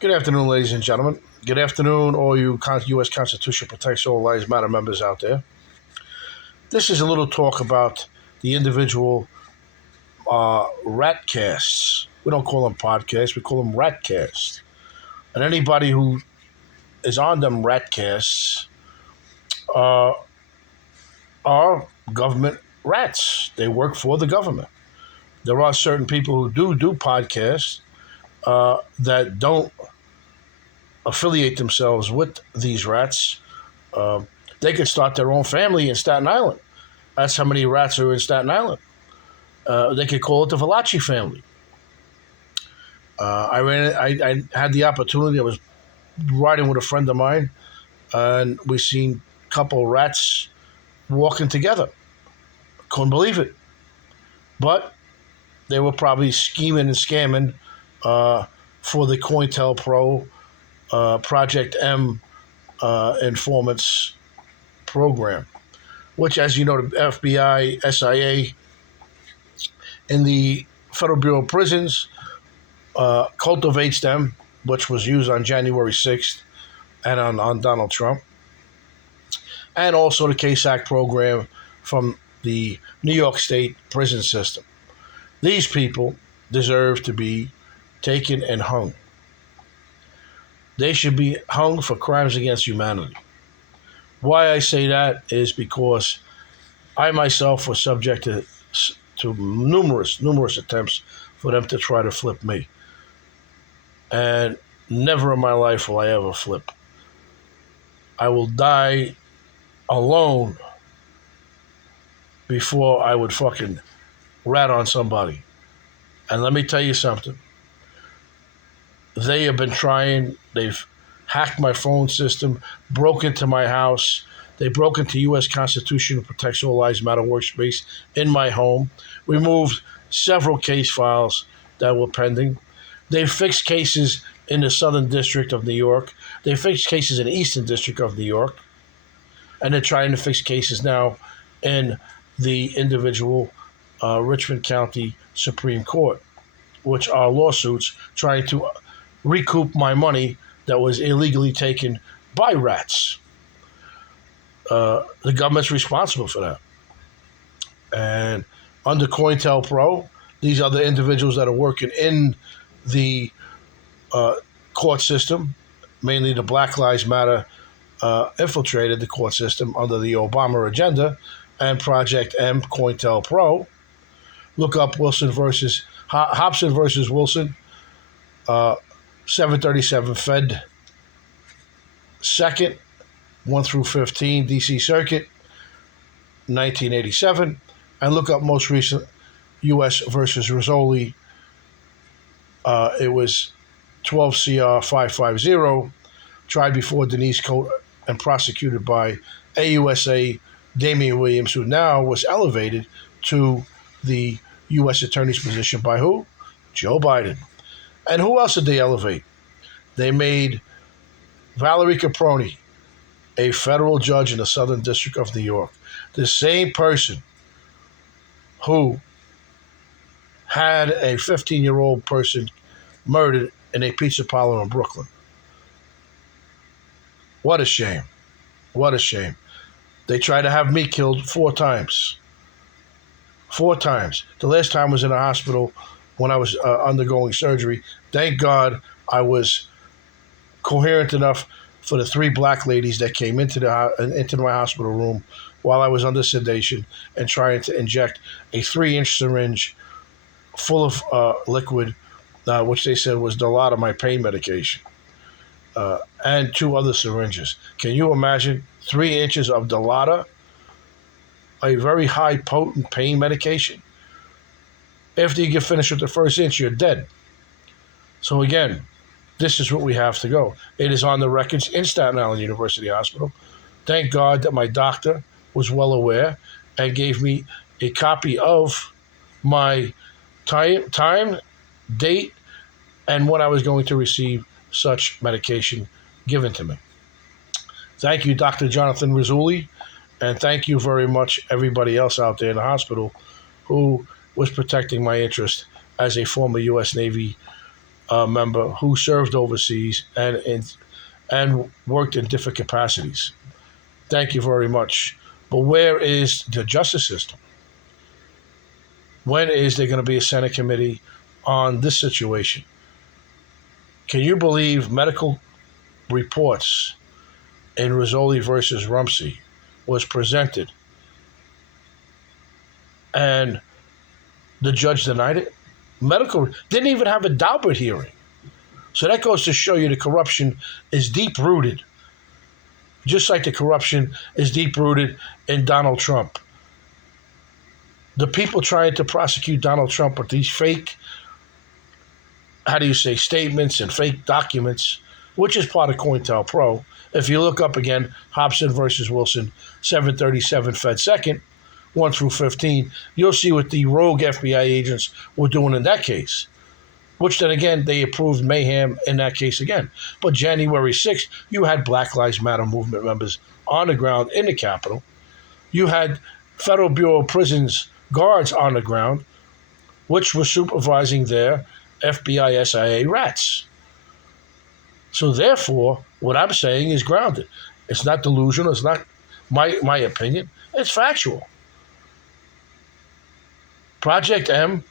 Good afternoon, ladies and gentlemen. Good afternoon, all you U.S. Constitution Protects All Lives Matter members out there. This is a little talk about the individual ratcasts. We don't call them podcasts, we call them ratcasts. And anybody who is on them ratcasts uh, are government rats. They work for the government. There are certain people who do podcasts that don't affiliate themselves with these rats. Uh, they could start their own family in Staten Island. That's how many rats are in Staten Island. They could call it the Valachi family. I had the opportunity. I was riding with a friend of mine, and we seen a couple of rats walking together. Couldn't believe it, but they were probably scheming and scamming for the Cointel Pro Project M informants program, which, as you know, the FBI, SIA, and the Federal Bureau of Prisons cultivates them, which was used on January 6th and on Donald Trump, and also the Case Act program from the New York State prison system. These people deserve to be taken and hung. They should be hung for crimes against humanity. Why I say that is because I myself was subject to numerous attempts for them to try to flip me. And never in my life will I ever flip. I will die alone before I would fucking rat on somebody. And let me tell you something. They have been trying. They've hacked my phone system, broke into my house. They broke into U.S. Constitution Protects All Lives Matter workspace in my home, removed several case files that were pending. They fixed cases in the Southern District of New York. They fixed cases in the Eastern District of New York. And they're trying to fix cases now in the individual Richmond County Supreme Court, which are lawsuits trying to recoup my money that was illegally taken by rats. The government's responsible for that. And under Cointel Pro, these are the individuals that are working in the court system, mainly the Black Lives Matter infiltrated the court system under the Obama agenda and Project M Cointel Pro. Look up Wilson versus Hobson versus Wilson, 737 Fed 2nd, 1 through 15, DC Circuit, 1987, and look up most recent U.S. versus Rizzoli. It was 12 CR 550, tried before Denise Cote and prosecuted by AUSA Damian Williams, who now was elevated to the U.S. Attorney's position by who? Joe Biden. And who else did they elevate? They made Valerie Caproni a federal judge in the Southern District of New York. The same person who had a 15-year-old person murdered in a pizza parlor in Brooklyn. What a shame. What a shame. They tried to have me killed 4 times. 4 times. The last time was in a hospital when I was undergoing surgery. Thank God I was coherent enough for the 3 black ladies that came into my hospital room while I was under sedation and trying to inject a 3-inch syringe full of liquid, which they said was a lot of my pain medication, and 2 other syringes. Can you imagine 3 inches of Dilaudid, a very high potent pain medication? After you get finished with the first inch, you're dead. So again, this is what we have to go. It is on the records in Staten Island University Hospital. Thank God that my doctor was well aware and gave me a copy of my time, date, and when I was going to receive such medication given to me. Thank you, Dr. Jonathan Rizzoli, and thank you very much everybody else out there in the hospital who was protecting my interest as a former U.S. Navy member who served overseas and worked in different capacities. Thank you very much. But where is the justice system? When is there going to be a Senate committee on this situation? Can you believe medical reports in Rizzoli versus Rumsey was presented and the judge denied it? Medical didn't even have a Daubert hearing. So that goes to show you the corruption is deep rooted, just like the corruption is deep rooted in Donald Trump. The people trying to prosecute Donald Trump with these fake, statements and fake documents, which is part of Cointel Pro. If you look up again, Hobson versus Wilson, 737 Fed 2nd, 1 through 15, you'll see what the rogue FBI agents were doing in that case, which then again, they approved mayhem in that case again. But January 6th, you had Black Lives Matter movement members on the ground in the Capitol. You had Federal Bureau of Prisons guards on the ground, which were supervising their FBI SIA rats. So therefore, what I'm saying is grounded. It's not delusional. It's not my opinion. It's factual. Project M